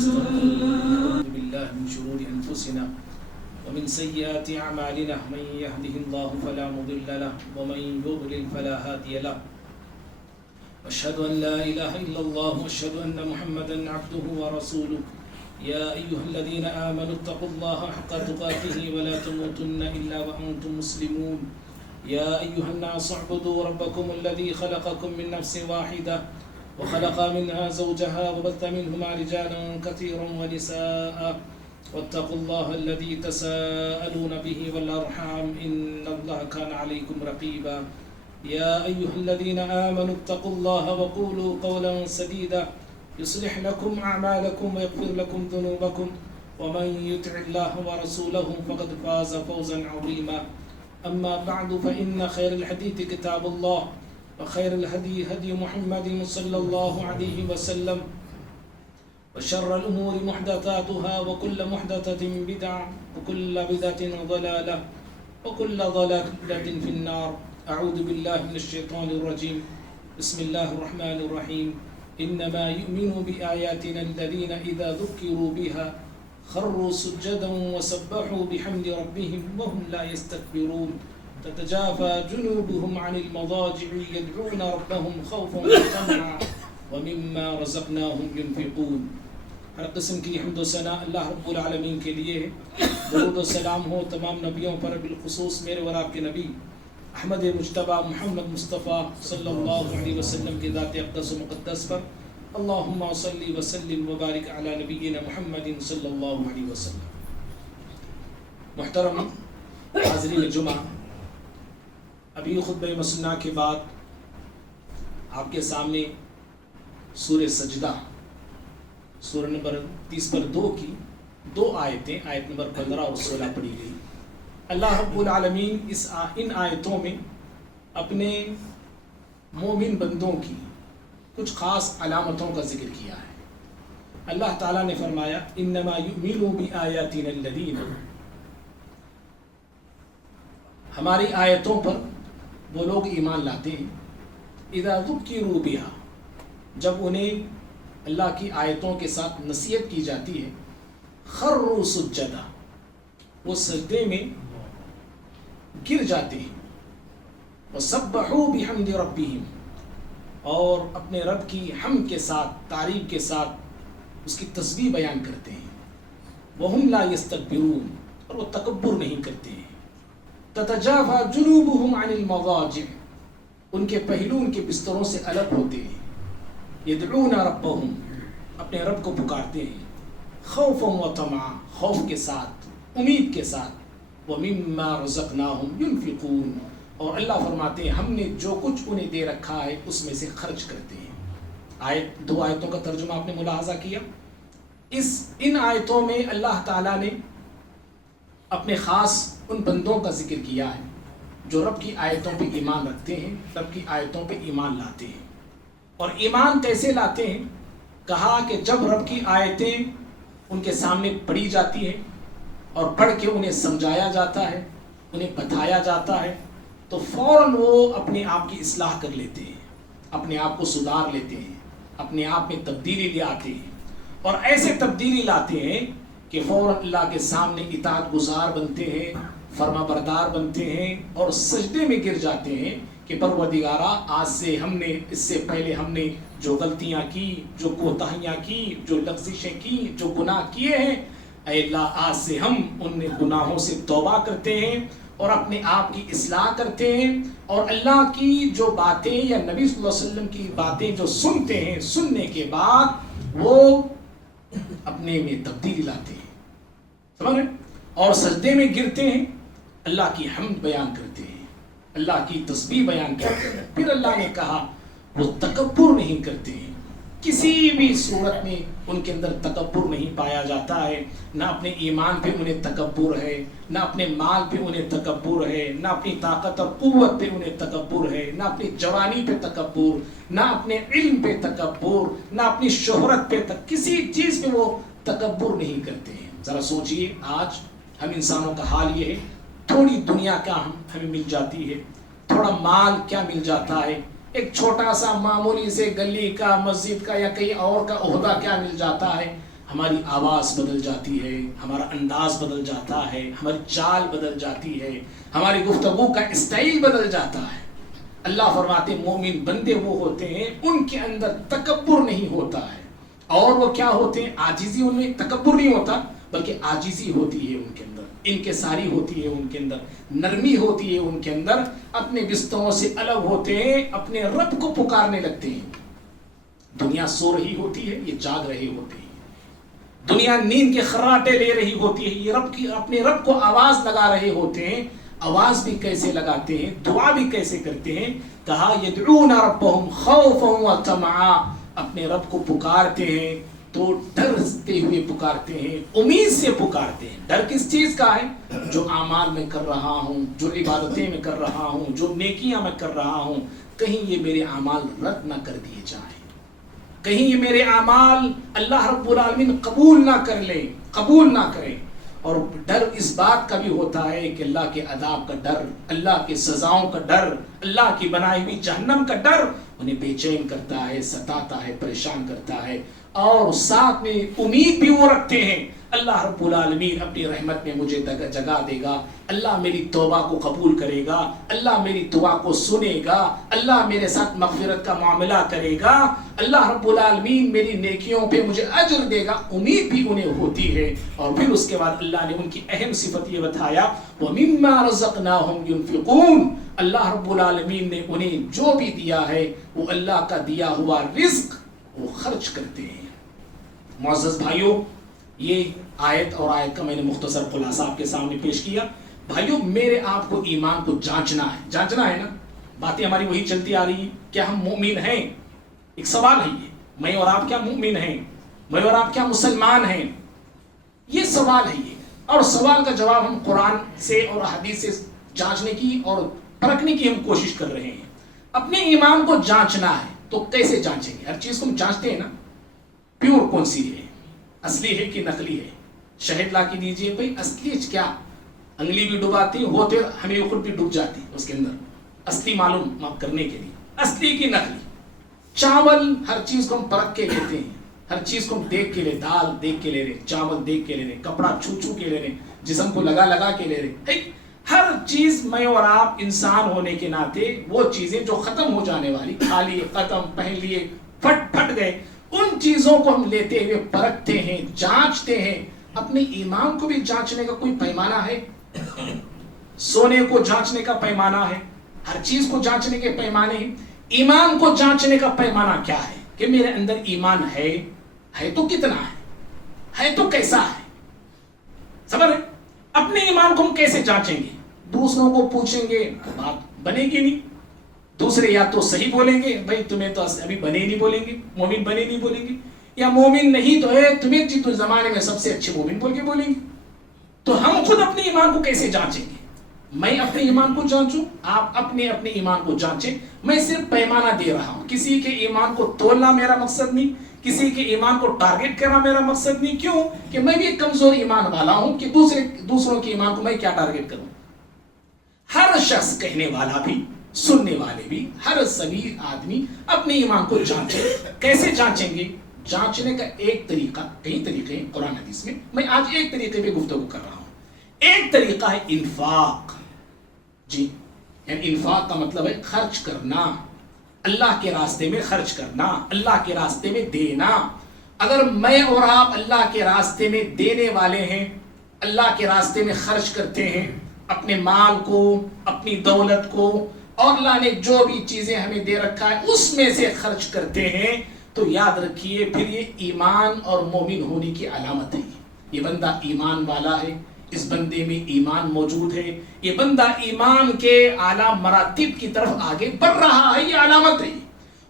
ونعوذ بالله من شرور أنفسنا ومن سيئات أعمالنا من يهده الله فلا مضل له ومن يضلل فلا هادي له أشهد أن لا إله إلا الله وأشهد أن محمدا عبده ورسوله يا أيها الذين آمنوا اتقوا الله حق تقاته ولا تموتن إلا وأنتم مسلمون يا أيها الناس اعبدوا ربكم الذي خلقكم من نفس واحدة وخلق منها زوجها وبث منهما رجالا كثيرا ونساء واتقوا الله الذي تساءلون به والأرحام إن الله كان عليكم رقيبا يا أيها الذين آمنوا اتقوا الله وقولوا قولا سديدا يصلح لكم أعمالكم ويغفر لكم ذنوبكم ومن يطع الله ورسوله فقد فاز فوزا عظيما أما بعد فإن خير الحديث كتاب الله وخير الهدي هدي محمد صلى الله عليه وسلم وشر الأمور محدثاتها وكل محدثة بدعة وكل بدعة ضلالة وكل ضلالة في النار أعوذ بالله من الشيطان الرجيم بسم الله الرحمن الرحيم إنما يؤمن بآياتنا الذين إذا ذكروا بها خروا سجدا وسبحوا بحمد ربهم وهم لا يستكبرون تتجافى جنوبهم عن المضاجع يدعون ربهم خوفا وطمعا ومما رزقناهم ينفقون. ہر قسم کی حمد و ثنا اللہ رب العالمین کے لیے ہے. درود و سلام ہو تمام نبیوں پر، بالخصوص میرے اور آپ کے نبی احمد مجتبی محمد مصطفیٰ صلی اللہ علیہ وسلم کی ذات اقدس و مقدس پر. اللہم صلی وسلم وبارک علی نبینا محمد صلی اللہ علیہ وسلم. محترم حاضرین جمعہ، ابھی خطبہ مسنہ کے بعد آپ کے سامنے سورہ سجدہ سورہ نمبر 30 کی دو آیتیں، آیت نمبر 15 اور 16 پڑھی گئی. اللہ رب العالمین ان آیتوں میں اپنے مومن بندوں کی کچھ خاص علامتوں کا ذکر کیا ہے. اللہ تعالیٰ نے فرمایا انما یؤمنو بآیاتنا الذین، ہماری آیتوں پر وہ لوگ ایمان لاتے ہیں اذا ذکروا بہا، جب انہیں اللہ کی آیتوں کے ساتھ نصیحت کی جاتی ہے. خروا سجدا، وہ سجدے میں گر جاتے ہیں. وسبحوا بحمد ربہم، اور اپنے رب کی حمد کے ساتھ، تعریف کے ساتھ اس کی تسبیح بیان کرتے ہیں. وہم لا یستکبرون، اور وہ تکبر نہیں کرتے ہیں. تتجافى جنوبهم عن المضاجع، ان کے پہلو ان کے بستروں سے الگ ہوتے ہیں. یدعون ربهم، اپنے رب کو پکارتے ہیں. خوفا وطمعا، خوف کے ساتھ، امید کے ساتھ. ومما رزقناهم ينفقون، اور اللہ فرماتے ہیں ہم نے جو کچھ انہیں دے رکھا ہے اس میں سے خرچ کرتے ہیں. دو آیتوں کا ترجمہ آپ نے ملاحظہ کیا. ان آیتوں میں اللہ تعالیٰ نے اپنے خاص ان بندوں کا ذکر کیا ہے جو رب کی آیتوں پہ ایمان رکھتے ہیں، رب کی آیتوں پہ ایمان لاتے ہیں. اور ایمان کیسے لاتے ہیں؟ کہا کہ جب رب کی آیتیں ان کے سامنے پڑھی جاتی ہیں اور پڑھ کے انہیں سمجھایا جاتا ہے، انہیں بتایا جاتا ہے، تو فوراً وہ اپنے آپ کی اصلاح کر لیتے ہیں، اپنے آپ کو سدھار لیتے ہیں، اپنے آپ میں تبدیلی لے آتے ہیں. اور ایسے تبدیلی لاتے ہیں کہ فوراً اللہ کے سامنے اطاعت گزار بنتے ہیں، فرما بردار بنتے ہیں، اور سجدے میں گر جاتے ہیں کہ پروردگارا آج سے ہم نے، اس سے پہلے ہم نے جو غلطیاں کی، جو کوتاہیاں کی، جو لغزشیں کی، جو گناہ کیے ہیں، اے اللہ آج سے ہم ان گناہوں سے توبہ کرتے ہیں اور اپنے آپ کی اصلاح کرتے ہیں. اور اللہ کی جو باتیں یا نبی صلی اللہ علیہ وسلم کی باتیں جو سنتے ہیں، سننے کے بعد وہ اپنے میں تبدیلی لاتے ہیں، سمجھ رہے؟ اور سجدے میں گرتے ہیں، اللہ کی حمد بیان کرتے ہیں، اللہ کی تسبیح بیان کرتے ہیں. پھر اللہ نے کہا وہ تکبر نہیں کرتے ہیں. کسی بھی صورت میں ان کے اندر تکبر نہیں پایا جاتا ہے. نہ اپنے ایمان پہ انہیں تکبر ہے، نہ اپنے مال پہ انہیں تکبر ہے، نہ اپنی طاقت اور قوت پہ انہیں تکبر ہے، نہ اپنی جوانی پہ تکبر، نہ اپنے علم پہ تکبر، نہ اپنی شہرت پہ کسی چیز پہ وہ تکبر نہیں کرتے ہیں. ذرا سوچئے آج ہم انسانوں کا حال یہ ہے، تھوڑی دنیا کیا ہمیں مل جاتی ہے، تھوڑا مال کیا مل جاتا ہے، ایک چھوٹا سا معمولی سے گلی کا، مسجد کا یا کہیں اور کا عہدہ کیا مل جاتا ہے، ہماری آواز بدل جاتی ہے، ہمارا انداز بدل جاتا ہے، ہماری چال بدل جاتی ہے، ہماری گفتگو کا اسٹائل بدل جاتا ہے۔ اللہ فرماتے مومن بندے وہ ہوتے ہیں ان کے اندر تکبر نہیں ہوتا ہے، اور وہ کیا ہوتے ہیں؟ عاجزی، ان میں تکبر نہیں ہوتا بلکہ عاجزی ہوتی ہے ان کے اندر، انکساری ہوتی ہے ان کے اندر، نرمی ہوتی ہے ان کے اندر، اپنے بستروں سے الگ ہوتے ہیں، اپنے رب کو پکارنے لگتے ہیں۔ دنیا سو رہی ہوتی ہے، یہ جاگ رہے ہوتے ہیں، دنیا نیند کے خراٹے لے رہی ہوتی ہے، یہ اپنے رب کو آواز لگا رہے ہوتے ہیں۔ آواز بھی کیسے لگاتے ہیں، دعا بھی کیسے کرتے ہیں؟ کہا یدعون ربهم خوفا وطمعا، اپنے رب کو پکارتے ہیں تو ڈرتے ہوئے پکارتے ہیں، امید سے پکارتے ہیں۔ ڈر کس چیز کا ہے؟ جو اعمال میں کر رہا ہوں، جو عبادتیں میں کر رہا ہوں، جو نیکیاں میں کر رہا ہوں، کہیں یہ میرے اعمال رد نہ کر دیے جائیں، کہیں یہ میرے اعمال اللہ رب العالمین قبول نہ کر لیں، قبول نہ کریں۔ اور ڈر اس بات کا بھی ہوتا ہے کہ اللہ کے عذاب کا ڈر، اللہ کے سزاؤں کا ڈر، اللہ کی بنائی ہوئی جہنم کا ڈر انہیں بے چین کرتا ہے، ستاتا ہے، پریشان کرتا ہے۔ اور ساتھ میں امید بھی وہ رکھتے ہیں اللہ رب العالمین اپنی رحمت میں مجھے جگہ دے گا، اللہ میری توبہ کو قبول کرے گا، اللہ میری دعا کو سنے گا، اللہ میرے ساتھ مغفرت کا معاملہ کرے گا، اللہ رب العالمین میری نیکیوں پہ مجھے اجر دے گا۔ امید بھی انہیں ہوتی ہے۔ اور پھر اس کے بعد اللہ نے ان کی اہم صفت یہ بتایا وَمِمَّا رَزَقْنَاهُمْ يُنْفِقُونَ، اللہ رب العالمین نے انہیں جو بھی دیا ہے وہ اللہ کا دیا ہوا رزق وہ خرچ کرتے ہیں۔ معزز بھائیوں، یہ آیت اور آیت کا میں نے مختصر خلاصہ آپ کے سامنے پیش کیا۔ بھائیوں، میرے آپ کو ایمان کو جانچنا ہے نا، باتیں ہماری وہی چلتی آ رہی ہیں، کیا ہم مومن ہیں؟ ایک سوال ہے یہ، میں اور آپ کیا مومن ہیں؟ میں اور آپ کیا مسلمان ہیں؟ یہ سوال ہے یہ، اور سوال کا جواب ہم قرآن سے اور حدیث سے جانچنے کی اور پرکھنے کی ہم کوشش کر رہے ہیں۔ اپنے ایمان کو جانچنا ہے تو کیسے جانچیں گے؟ ہر چیز کو ہم جانچتے ہیں نا، پیور کون سی ہے، اصلی ہے کہ نقلی ہے؟ شہد لا کے دیجئے، بھائی اصلی کیا؟ انگلی بھی ڈباتی ہوتے، ہمیں خود بھی ڈوب جاتی اس کے اندر، اصلی معلوم کرنے کے لیے، اصلی کی نقلی۔ چاول، ہر چیز کو ہم پرکھ کے لیتے ہیں، ہر چیز کو ہم دیکھ کے لے، دال دیکھ کے لے رہے، چاول دیکھ کے لے رہے، کپڑا چھو چھو کے لے رہے، جسم کو لگا لگا کے لے رہے۔ ہر چیز، میں اور آپ انسان ہونے کے ناطے وہ چیزیں جو ختم ہو جانے والی، کھا لیے، ختم، پہن لیے، پھٹ گئے، ان چیزوں کو ہم لیتے ہوئے پرکھتے ہیں، جانچتے ہیں۔ اپنے ایمان کو بھی جانچنے کا کوئی پیمانہ ہے؟ سونے کو جانچنے کا پیمانہ ہے، ہر چیز کو جانچنے کے پیمانے ہیں۔ ایمان کو جانچنے کا پیمانہ کیا ہے کہ میرے اندر ایمان ہے تو کتنا ہے تو کیسا ہے؟ سمجھ رہے؟ اپنے ایمان کو ہم کیسے جانچیں گے؟ دوسروں کو پوچھیں گے بات بنے گی نہیں، دوسرے یا تو صحیح بولیں گے، بھائی تمہیں تو ابھی بنے نہیں بولیں گے، مومن بنے نہیں بولیں گے، یا مومن نہیں تو ہے، تمہیں جی تو زمانے میں سب سے اچھے مومن بول کے بولیں گے۔ تو ہم خود اپنے ایمان کو کیسے جانچیں گے؟ میں اپنے ایمان کو جانچوں، آپ اپنے ایمان کو جانچیں۔ میں صرف پیمانہ دے رہا ہوں، کسی کے ایمان کو تولنا میرا مقصد نہیں، کسی کے ایمان کو ٹارگٹ کرنا میرا مقصد نہیں۔ کیوں کہ میں بھی ایک کمزور ایمان والا ہوں کہ دوسروں کے ایمان کو میں کیا ٹارگٹ کروں؟ ہر شخص، کہنے والا بھی، سننے والے بھی، ہر سبھی آدمی اپنے ایمان کو جانچے۔ کیسے جانچیں گے؟ جانچنے کا ایک طریقہ، کئی طریقے ہیں قرآن حدیث میں آج ایک طریقے پہ گفتگو کر رہا ہوں۔ ایک طریقہ ہے انفاق، جی، یعنی انفاق کا مطلب ہے خرچ کرنا، اللہ کے راستے میں خرچ کرنا، اللہ کے راستے میں دینا۔ اگر میں اور آپ اللہ کے راستے میں دینے والے ہیں، اللہ کے راستے میں خرچ کرتے ہیں، اپنے مال کو، اپنی دولت کو، اور اللہ نے جو بھی چیزیں ہمیں دے رکھا ہے اس میں سے خرچ کرتے ہیں، تو یاد رکھیے پھر یہ ایمان اور مومن ہونے کی علامت ہے۔ یہ بندہ ایمان والا ہے، اس بندے میں ایمان موجود ہے، یہ بندہ ایمان کے اعلیٰ مراتب کی طرف آگے بڑھ رہا ہے، یہ علامت ہے۔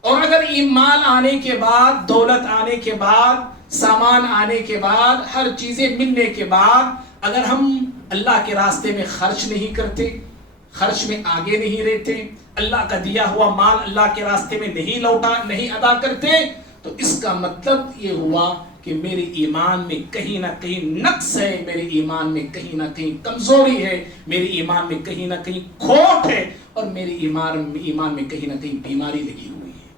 اور اگر ایمان آنے کے بعد، دولت آنے کے بعد، سامان آنے کے بعد، ہر چیزیں ملنے کے بعد اگر ہم اللہ کے راستے میں خرچ نہیں کرتے، خرچ میں آگے نہیں رہتے، اللہ کا دیا ہوا مال اللہ کے راستے میں نہیں ادا کرتے، تو اس کا مطلب یہ ہوا کہ میرے ایمان میں کہیں نہ کہیں نقص ہے، میرے ایمان میں کہیں نہ کہیں کمزوری ہے، میرے ایمان میں کہیں نہ کہیں کھوٹ ہے، اور میرے ایمان میں کہیں نہ کہیں بیماری لگی ہوئی ہے۔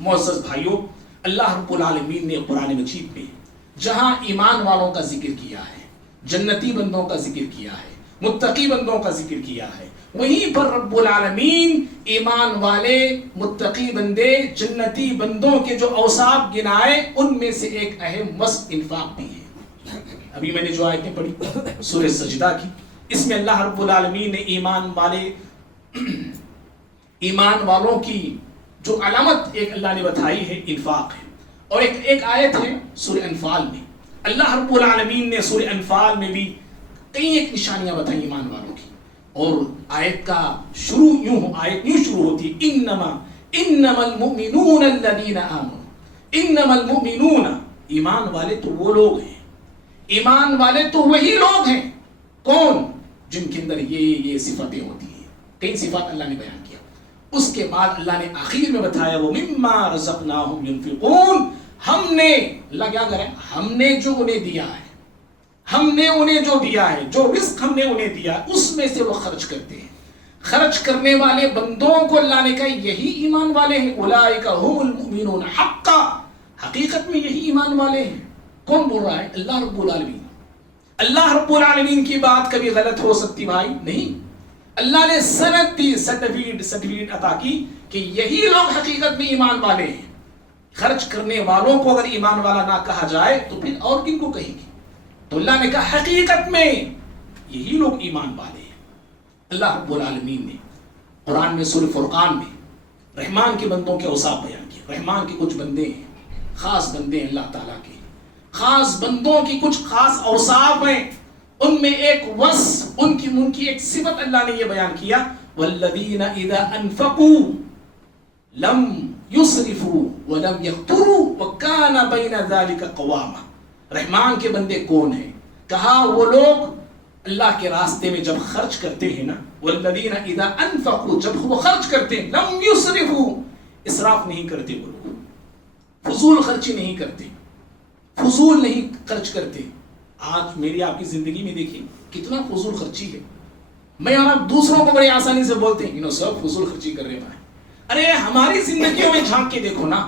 معزز بھائیوں، اللہ رب العالمین نے قرآن مجید میں جہاں ایمان والوں کا ذکر کیا ہے، جنتی بندوں کا ذکر کیا ہے، متقی بندوں کا ذکر کیا ہے، وہیں پر رب العالمین ایمان والے، متقی بندے، جنتی بندوں کے جو اوصاف گنائے ان میں سے ایک اہم وصف انفاق بھی ہے۔ ابھی میں نے جو آیتیں پڑھی سورہ سجدہ کی، اس میں اللہ رب العالمین نے ایمان والوں کی جو علامت ایک اللہ نے بتائی ہے انفاق ہے، اور ایک آیت ہے سورہ انفال میں اللہ رب العالمین نے سورہ انفال میں بھی کئی ایک نشانیاں بتائیں ایمان والوں کی، اور آیت کا آیت یوں شروع ہوتی انما المؤمنون الذین آمنوا، انما المؤمنون، ایمان والے تو وہ لوگ ہیں، ایمان والے تو وہی لوگ ہیں، کون؟ جن کے اندر یہ صفتیں ہوتی ہیں، کئی صفات اللہ نے بیان کیا۔ اس کے بعد اللہ نے آخر میں بتایا وہ مما رزقناہم ينفقون، ہم نے، اللہ کیا کرے، ہم نے جو انہیں دیا ہے، ہم نے انہیں جو دیا ہے، جو رزق ہم نے انہیں دیا اس میں سے وہ خرچ کرتے ہیں۔ خرچ کرنے والے بندوں کو اللہ نے کہا یہی ایمان والے ہیں، اولئک هم المؤمنون حقا، حقیقت میں یہی ایمان والے ہیں۔ کون بول رہا ہے؟ اللہ رب العالمین۔ اللہ رب العالمین کی بات کبھی غلط ہو سکتی بھائی؟ نہیں، اللہ نے سند دی، سرٹیفکیٹ عطا کی کہ یہی لوگ حقیقت میں ایمان والے ہیں۔ خرچ کرنے والوں کو اگر ایمان والا نہ کہا جائے تو پھر اور کن کو کہیں گے؟ تو اللہ نے کہا حقیقت میں یہی لوگ ایمان والے ہیں۔ اللہ رب العالمین نے قرآن میں سورہ فرقان میں رحمان کے بندوں کے اوصاف بیان کیے۔ رحمان کے کچھ بندے ہیں، خاص بندے ہیں اللہ تعالیٰ کے، خاص بندوں کی کچھ خاص اوصاف ہیں، ان میں ایک وصف، ان کی ایک صفت اللہ نے یہ بیان کیا والذین اذا انفقوا لم یسرفوا ولم یقتروا وکان بین ذلک قواما۔ رحمان کے بندے کون ہیں؟ کہا وہ لوگ اللہ کے راستے میں جب خرچ کرتے ہیں نا، والذین اذا انفقوا، جب وہ خرچ کرتے ہیں، لم یسرفوا، اسراف نہیں کرتے، وہ لوگ فضول خرچی نہیں کرتے، فضول نہیں خرچ کرتے۔ آج میری آپ کی زندگی میں دیکھیں کتنا فضول خرچی ہے۔ میں اور آپ دوسروں کو بڑی آسانی سے بولتے ہیں سب فضول خرچی کر رہے ہیں۔ ارے ہماری زندگیوں میں جھانک کے دیکھو نا،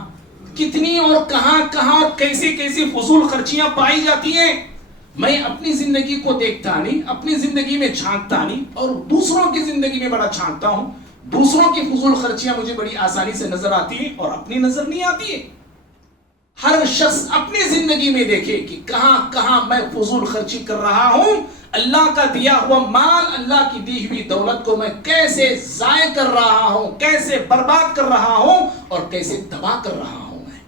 کتنی اور کہاں اور کیسی فضول خرچیاں پائی جاتی ہیں۔ میں اپنی زندگی کو دیکھتا نہیں، اپنی زندگی میں جھانکتا نہیں، اور دوسروں کی زندگی میں بڑا جھانکتا ہوں۔ دوسروں کی فضول خرچیاں مجھے بڑی آسانی سے نظر آتی ہیں اور اپنی نظر نہیں آتی ہے۔ ہر شخص اپنی زندگی میں دیکھے کہ کہاں میں فضول خرچی کر رہا ہوں، اللہ کا دیا ہوا مال، اللہ کی دی ہوئی دولت کو میں کیسے ضائع کر رہا ہوں، کیسے برباد کر رہا ہوں، اور کیسے تباہ کر رہا ہوں۔ میں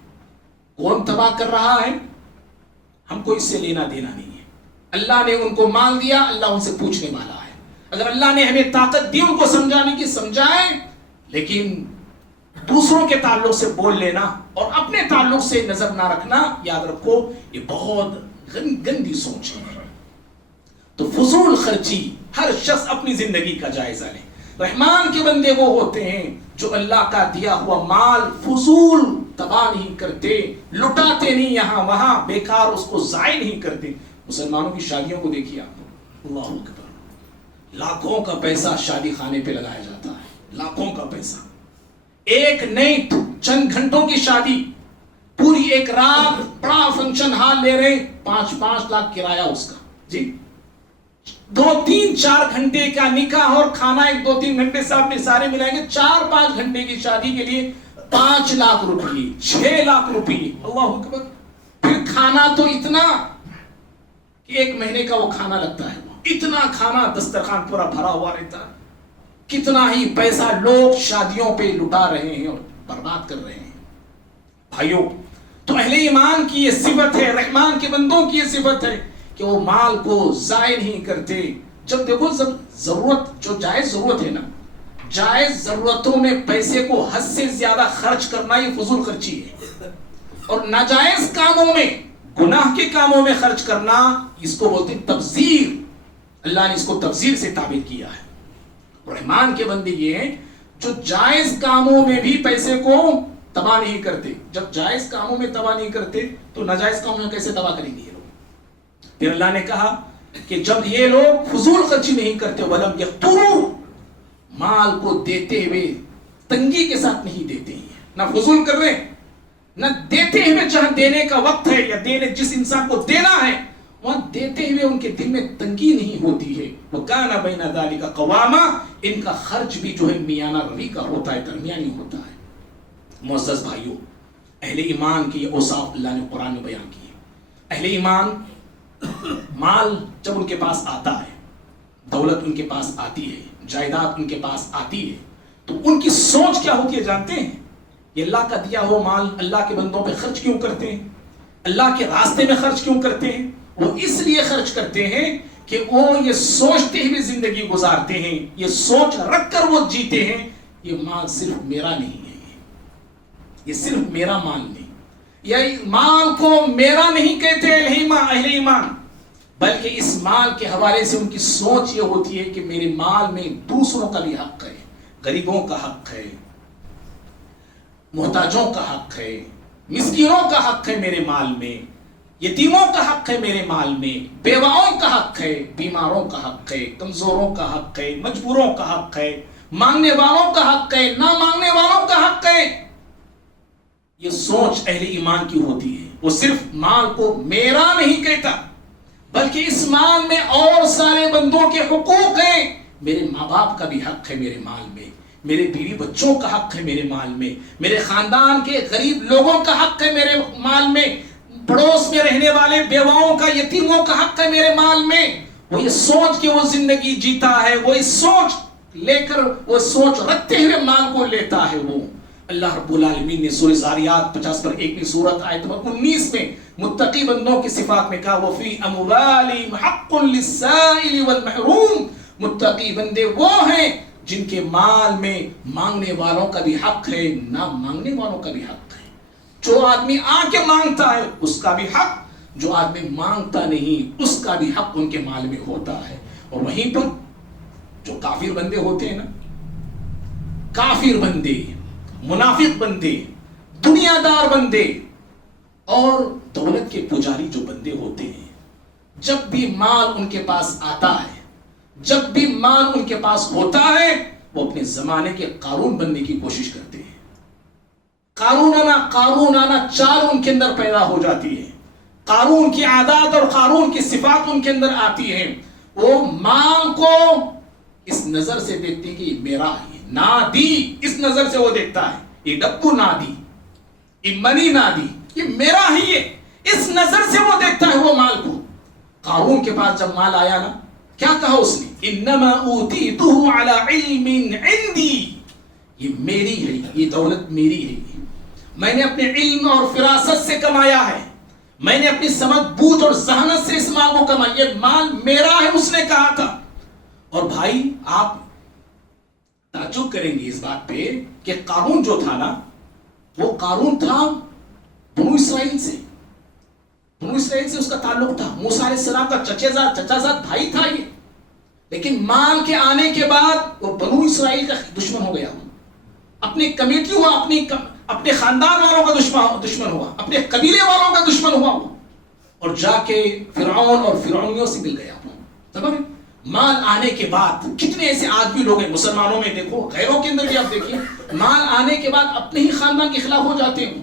کون تباہ کر رہا ہے؟ ہم کو اس سے لینا دینا نہیں ہے۔ اللہ نے ان کو مال دیا، اللہ ان سے پوچھنے والا ہے۔ اگر اللہ نے ہمیں طاقت دی ان کو سمجھانے کی، سمجھائیں، لیکن دوسروں کے تعلق سے بول لینا اور اپنے تعلق سے نظر نہ رکھنا، یاد رکھو یہ بہت گندی سوچ ہے۔ تو فضول خرچی، ہر شخص اپنی زندگی کا جائزہ لے۔ رحمان کے بندے وہ ہوتے ہیں جو اللہ کا دیا ہوا مال فضول تباہ نہیں کرتے، لٹاتے نہیں یہاں وہاں، بیکار اس کو ضائع نہیں کرتے۔ مسلمانوں کی شادیوں کو دیکھیے آپ، اللہ اکبر، لاکھوں کا پیسہ شادی خانے پہ لگایا جاتا ہے، لاکھوں کا پیسہ۔ ایک نہیں چند گھنٹوں کی شادی، پوری ایک رات بڑا فنکشن ہال لے رہے، 5 لاکھ کرایہ اس کا، جی 2-3-4 گھنٹے کا نکاح اور کھانا 1-2-3 گھنٹے سے آپ نے سارے ملائیں گے، 4-5 گھنٹے کی شادی کے لیے 5 لاکھ روپیے، 6 لاکھ روپیے، اللہ اکبر۔ پھر کھانا تو اتنا کہ 1 مہینے کا وہ کھانا لگتا ہے، اتنا کھانا، دسترخوان پورا بھرا ہوا رہتا ہے۔ کتنا ہی پیسہ لوگ شادیوں پہ لٹا رہے ہیں اور برباد کر رہے ہیں۔ بھائیوں، تو اہل ایمان کی یہ صفت ہے، رحمان کے بندوں کی یہ صفت ہے کہ وہ مال کو ضائع نہیں کرتے۔ جب دیکھو ضرورت، جو جائز ضرورت ہے نا، جائز ضرورتوں میں پیسے کو حد سے زیادہ خرچ کرنا یہ فضول خرچی ہے، اور ناجائز کاموں میں، گناہ کے کاموں میں خرچ کرنا، اس کو بولتے ہیں تبذیر۔ اللہ نے اس کو تبذیر سے تعبیر کیا ہے۔ رحمان کے بندے یہ ہیں جو جائز کاموں میں بھی پیسے کو تباہ نہیں کرتے۔ جب جائز کاموں میں تباہ نہیں کرتے تو ناجائز کاموں میں کیسے تباہ کریں گے یہ لوگ؟ پھر اللہ نے کہا کہ جب یہ لوگ فضول خرچی نہیں کرتے، وَلَمْ يَقْتُرُوا، مال کو دیتے ہوئے تنگی کے ساتھ نہیں دیتے ہیں، نہ فضول کر رہے ہیں، نہ دیتے ہوئے جہاں دینے کا وقت ہے یا دینے جس انسان کو دینا ہے وہاں دیتے ہوئے ان کے دل میں تنگی نہیں ہوتی ہے. وَكَانَ بَيْنَ ذَلِكَ قَوَامًا, ان کا خرچ بھی جو ہے میانہ روی کا ہوتا ہے, درمیانی ہوتا ہے. معزز بھائیوں, اہل ایمان کی یہ اوصاف اللہ نے قرآن میں بیان کی ہے. اہل ایمان مال جب ان کے پاس آتا ہے, دولت ان کے پاس آتی ہے, جائیداد ان کے پاس آتی ہے, تو ان کی سوچ کیا ہوتی ہے جانتے ہیں؟ یہ اللہ کا دیا ہوا مال اللہ کے بندوں پہ خرچ کیوں کرتے ہیں؟ اللہ کے راستے میں خرچ کیوں کرتے ہیں؟ وہ اس لیے خرچ کرتے ہیں کہ وہ یہ سوچتے ہوئے زندگی گزارتے ہیں, یہ سوچ رکھ کر وہ جیتے ہیں یہ مال صرف میرا نہیں ہے, یہ صرف میرا مال نہیں. یہ مال کو میرا نہیں کہتے اہل ایمان, بلکہ اس مال کے حوالے سے ان کی سوچ یہ ہوتی ہے کہ میرے مال میں دوسروں کا بھی حق ہے, غریبوں کا حق ہے, محتاجوں کا حق ہے, مسکینوں کا حق ہے میرے مال میں, یتیموں کا حق ہے میرے مال میں, بیواؤں کا حق ہے, بیماروں کا حق ہے, کمزوروں کا حق ہے, مجبوروں کا حق ہے, مانگنے والوں کا حق ہے, نہ مانگنے والوں کا حق ہے. یہ سوچ اہل ایمان کی ہوتی ہے. وہ صرف مال کو میرا نہیں کہتا, بلکہ اس مال میں اور سارے بندوں کے حقوق ہیں. میرے ماں باپ کا بھی حق ہے میرے مال میں, میرے بیوی بچوں کا حق ہے میرے مال میں, میرے خاندان کے غریب لوگوں کا حق ہے میرے مال میں, پڑوس میں رہنے والے بیواؤں کا, یتیموں کا حق ہے میرے مال میں. وہ یہ سوچ کے وہ زندگی جیتا ہے, وہ اس سوچ لے کر, وہ سوچ رکھتے ہوئے مال کو لیتا ہے. وہ اللہ رب العالمین نے سورہ زاریات 50/1 سورت آیت نمبر 19 میں متقی بندوں کی صفات میں کہا وَفِي أَمْوَالِهِمْ حَقٌّ لِلسَّائِلِ وَالْمَحْرُومِ. متقی بندے وہ ہیں جن کے مال میں مانگنے والوں کا بھی حق ہے, نہ مانگنے والوں کا بھی حق ہے. جو آدمی آ کے مانگتا ہے اس کا بھی حق, جو آدمی مانگتا نہیں اس کا بھی حق ان کے مال میں ہوتا ہے. اور وہیں پر جو کافر بندے ہوتے ہیں نا, کافر بندے, منافق بندے, دنیا دار بندے اور دولت کے پجاری جو بندے ہوتے ہیں, جب بھی مال ان کے پاس آتا ہے, جب بھی مال ان کے پاس ہوتا ہے, وہ اپنے زمانے کے قارون بننے کی کوشش کرتے ہیں. قارون آنا چال ان کے اندر پیدا ہو جاتی ہے. قارون کی عادات اور قارون کی صفات ان کے اندر آتی ہیں. وہ مال کو اس نظر سے دیکھتے ہیں کہ یہ میرا ہے, نادی اس نظر سے وہ دیکھتا ہے, یہ ڈبو نادی, یہ منی نادی, یہ میرا ہی ہے, اس نظر سے وہ دیکھتا ہے وہ مال کو. قارون کے پاس جب مال آیا نا, کیا کہا اس نے؟ انما اوتیتہ علی علم عندی, یہ میری ہے, یہ دولت میری ہے, میں نے اپنے علم اور فراست سے کمایا ہے, میں نے اپنی سمجھ بوجھ اور ذہانت سے اس مال کو کمایا, یہ مال میرا ہے اس نے کہا تھا. اور بھائی آپ تعجب کریں گے اس بات پہ کہ قارون جو تھا نا, وہ قارون تھا بنو اسرائیل سے, بنو اسرائیل سے اس کا تعلق تھا, موسیٰ علیہ السلام کا چچا زاد بھائی تھا یہ. لیکن مال کے آنے کے بعد وہ بنو اسرائیل کا دشمن ہو گیا, اپنی کمیٹی ہوا, اپنے خاندان والوں کا دشمن ہوا, اپنے قبیلے والوں کا دشمن ہوا, اور جا کے فرعون اور فرعونیوں سے مل گیا. سمجھ میں؟ مال آنے کے بعد کتنے ایسے آدمی لوگ ہیں مسلمانوں میں, دیکھو غیروں کے اندر بھی آپ دیکھیے, مال آنے کے بعد اپنے ہی خاندان کے خلاف ہو جاتے ہیں,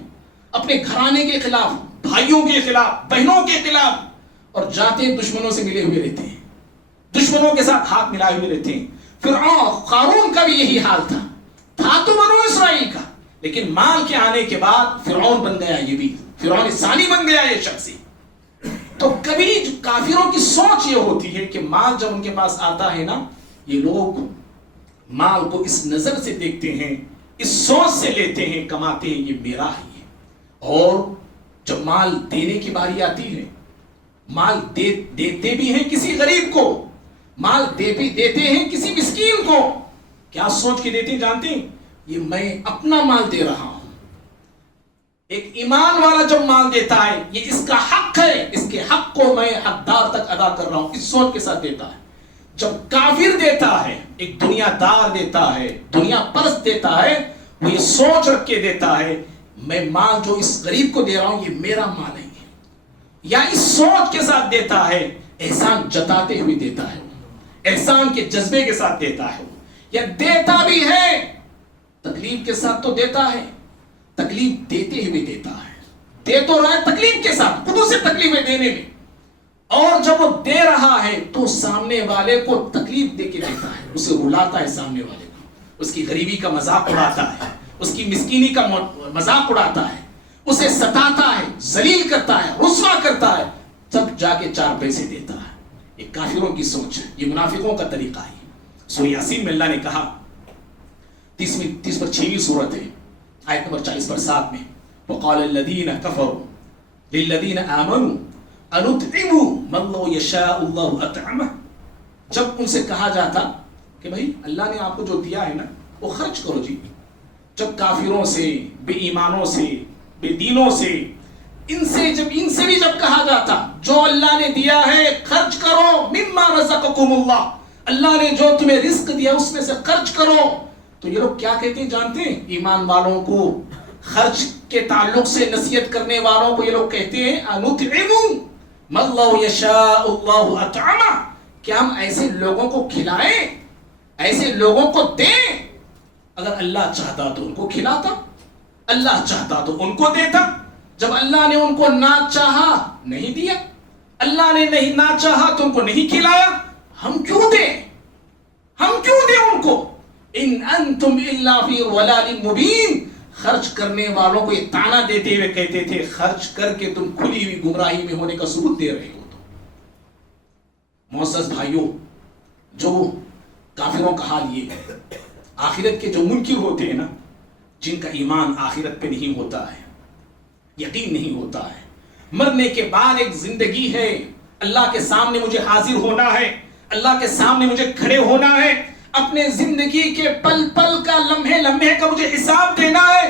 اپنے گھرانے کے خلاف, بھائیوں کے خلاف, بہنوں کے خلاف, اور جاتے ہیں دشمنوں سے ملے ہوئے رہتے ہیں, دشمنوں کے ساتھ ہاتھ ملائے ہوئے رہتے ہیں. فرعون قارون کا بھی یہی حال تھا تو بنو اسرائیل کا, لیکن مال کے آنے کے بعد فرعون بن گیا, یہ بھی فرعون ثانی بن گیا یہ شخص. تو کبھی کافروں کی سوچ یہ ہوتی ہے کہ مال جب ان کے پاس آتا ہے نا, یہ لوگ مال کو اس نظر سے دیکھتے ہیں, اس سوچ سے لیتے ہیں, کماتے ہیں, یہ میرا ہے. اور جب مال دینے کی باری آتی ہے, مال دیتے بھی ہیں کسی غریب کو, مال دیتے ہیں کسی مسکین کو, کیا سوچ کے دیتے ہیں جانتے ہیں؟ یہ میں اپنا مال دے رہا ہوں. ایک ایمان والا جب مال دیتا ہے, یہ اس کا حق ہے, اس کے حق کو میں حقدار تک ادا کر رہا ہوں, اس سوچ کے ساتھ دیتا ہے. جب کافر دیتا ہے, ایک دنیا دار دیتا ہے, دنیا پرست دیتا ہے, وہ یہ سوچ رکھ کے دیتا ہے میں مال جو اس غریب کو دے رہا ہوں یہ میرا مال ہے, یا اس سوچ کے ساتھ دیتا ہے, احسان جتاتے ہوئے دیتا ہے, احسان کے جذبے کے ساتھ دیتا ہے, یا دیتا بھی ہے تکلیف کے ساتھ تو دیتا ہے, تکلیف دیتے ہوئے دیتا ہے، دے تو رہا ہے تکلیف کے ساتھ، خود سے تکلیفیں دینے میں، اور جب وہ دے رہا ہے تو سامنے والے کو تکلیف دے کے دیتا ہے، اسے رلاتا ہے، سامنے والے کو اس کی غریبی کا مذاق اڑاتا ہے، اس کی مسکینی کا مذاق اڑاتا ہے، اسے ستاتا ہے، ذلیل کرتا ہے، رسوا کرتا ہے، تب جا کے 4 پیسے دیتا ہے۔ یہ کافروں کی سوچ ہے، یہ منافقوں کا طریقہ ہے۔ سورہ یاسین میں اللہ نے کہا 30 پر 6ویں سورت ہے، آیت نمبر 40 پر 7 میں، وقال الذين كفروا للذين آمنوا انطعموا من لو يشاء الله اطعمه، جب ان سے کہا جاتا کہ بھائی اللہ نے آپ کو جو دیا ہے نا وہ خرچ کرو جی، جب کافروں سے، بے ایمانوں سے، بے دینوں سے، ان سے بھی جب کہا جاتا جو اللہ نے دیا ہے خرچ کرو، مما رزقکم اللہ، اللہ نے جو تمہیں رزق دیا اس میں سے خرچ کرو، تو یہ لوگ کیا کہتے ہیں جانتے ہیں؟ ایمان والوں کو خرچ کے تعلق سے نصیحت کرنے والوں کو یہ لوگ کہتے ہیں انطعموا من لو یشاء اللہ اطعمہ، کیا ہم ایسے لوگوں کو کھلائیں، ایسے لوگوں کو دیں؟ اگر اللہ چاہتا تو ان کو کھلاتا، اللہ چاہتا تو ان کو دیتا، جب اللہ نے ان کو نہ چاہا نہیں دیا، اللہ نے نہیں نہ چاہا تو ان کو نہیں کھلایا، ہم کیوں دیں؟ ہم کیوں دیں ان کو؟ ان انتم الا فی ضلال مبین، خرچ کرنے والوں کو یہ تانا دیتے ہوئے کہتے تھے خرچ کر کے تم کھلی ہوئی گمراہی میں ہونے کا ثبوت دے رہے ہو۔ تو معزز بھائیوں، جو کافروں کا حال یہ ہے، آخرت کے جو منکر ہوتے ہیں نا، جن کا ایمان آخرت پہ نہیں ہوتا ہے، یقین نہیں ہوتا ہے، مرنے کے بعد ایک زندگی ہے، اللہ کے سامنے مجھے حاضر ہونا ہے، اللہ کے سامنے مجھے کھڑے ہونا ہے، اپنے زندگی کے پل پل کا، لمحے لمحے کا مجھے حساب دینا ہے،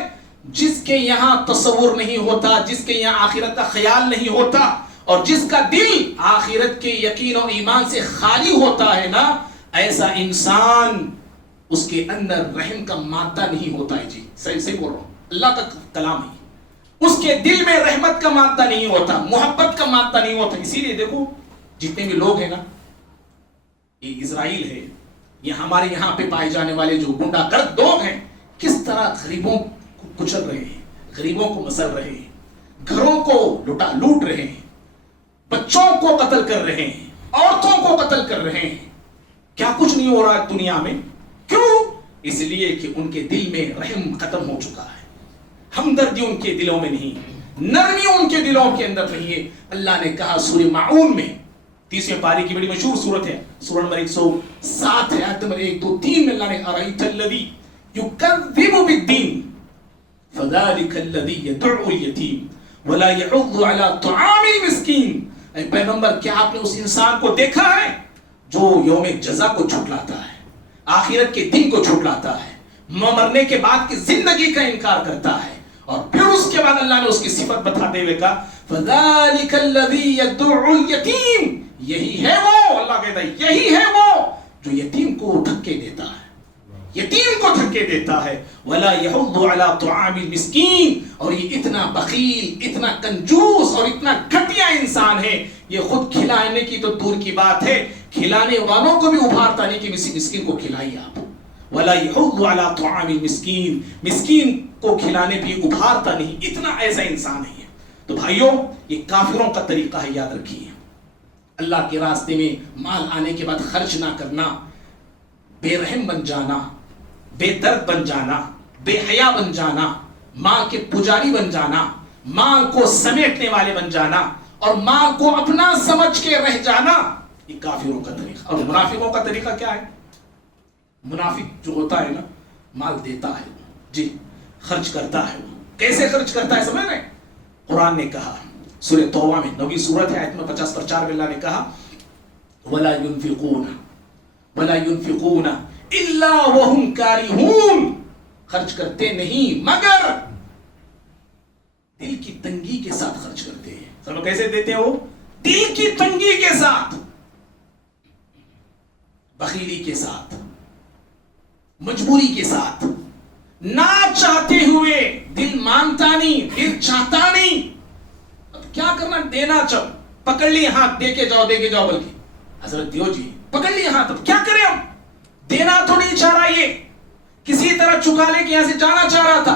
جس کے یہاں تصور نہیں ہوتا، جس کے یہاں آخرت کا خیال نہیں ہوتا، اور جس کا دل آخرت کے یقین اور ایمان سے خالی ہوتا ہے نا، ایسا انسان، اس کے اندر رحم کا مادہ نہیں ہوتا ہے۔ جی صحیح بول رہا ہوں، اللہ کا کلام ہے، اس کے دل میں رحمت کا مادہ نہیں ہوتا، محبت کا مادہ نہیں ہوتا۔ اسی لیے دیکھو جتنے بھی لوگ ہیں نا، یہ اسرائیل ہے، یہ ہمارے یہاں پہ پائے جانے والے جو گنڈا گرد لوگ ہیں، کس طرح غریبوں کو کچل رہے ہیں، غریبوں کو مسل رہے ہیں، گھروں کو لوٹ رہے ہیں، بچوں کو قتل کر رہے ہیں، عورتوں کو قتل کر رہے ہیں، کیا کچھ نہیں ہو رہا ہے دنیا میں؟ کیوں؟ اس لیے کہ ان کے دل میں رحم ختم ہو چکا ہے، ہمدردی ان کے دلوں میں نہیں، نرمی ان کے دلوں کے اندر نہیں ہے۔ اللہ نے کہا سورہ ماعون میں، 30ویں پاری کی بڑی مشہور سورت ہے، سورہ نمبر 107 ہے، آیت نمبر 1 2 3 میں اللہ نے ارایت الذی یکذب بالدین فذلک الذی یدعو الیتیم ولا یحض علی طعام المسکین۔ اے پیغمبر، کیا آپ نے اس انسان کو دیکھا ہے جو یوم جزا کو جھٹلاتا ہے، آخرت کے دن کو جھٹلاتا ہے، مرنے کے بعد کی زندگی کا انکار کرتا ہے، اور پھر اس کے بعد اللہ نے اس کی صفت بتاتے ہوئے کہا فذلک الذی یدعو الیتیم، یہی ہے وہ، اللہ کہتا ہے یہی ہے وہ جو یتیم کو دھکے دیتا ہے، یتیم کو دھکے دیتا ہے، ولا یحض علی طعام المسکین، اور یہ اتنا بخیل، اتنا کنجوس اور اتنا گھٹیا انسان ہے، یہ خود کھلانے کی تو دور کی بات ہے، کھلانے والوں کو بھی ابھارتا نہیں کہ مسکین کو کھلائیے آپ، ولا یحض علی طعام المسکین، مسکین کو کھلانے بھی ابھارتا نہیں، اتنا ایسا انسان ہے۔ تو بھائیوں، یہ کافروں کا طریقہ ہے، یاد رکھیے، اللہ کے راستے میں مال آنے کے بعد خرچ نہ کرنا، بے رحم بن جانا، بے درد بن جانا، بے حیا بن جانا، مال کے پجاری بن جانا، مال کو سمیٹنے والے بن جانا، اور مال کو اپنا سمجھ کے رہ جانا، یہ کافروں کا طریقہ۔ اور منافقوں کا طریقہ کیا ہے؟ منافق جو ہوتا ہے نا، مال دیتا ہے، جی خرچ کرتا ہے، کیسے خرچ کرتا ہے سمجھ رہے ہیں؟ قرآن نے کہا سورہ توبہ میں، 9ویں سورت ہے، آیت میں 50 پر 4 میں اللہ نے کہا وَلَا يُنْفِقُونَ إِلَّا وَهُمْ كَارِهُونَ، خرچ کرتے نہیں مگر دل کی تنگی کے ساتھ خرچ کرتے ہیں۔ سب کیسے دیتے ہیں؟ وہ دل کی تنگی کے ساتھ، بخیلی کے ساتھ، مجبوری کے ساتھ، نہ چاہتے ہوئے، دل مانتا نہیں، دل چاہتا نہیں، اب کیا کرنا؟ دینا چاہو، پکڑ لی ہاتھ، دے کے جاؤ، بلکہ حضرت دیو جی پکڑ لی ہاتھ، اب کیا کریں ہم؟ دینا تو نہیں چاہ رہا، یہ کسی طرح چکا لے کے یہاں سے جانا چاہ رہا تھا،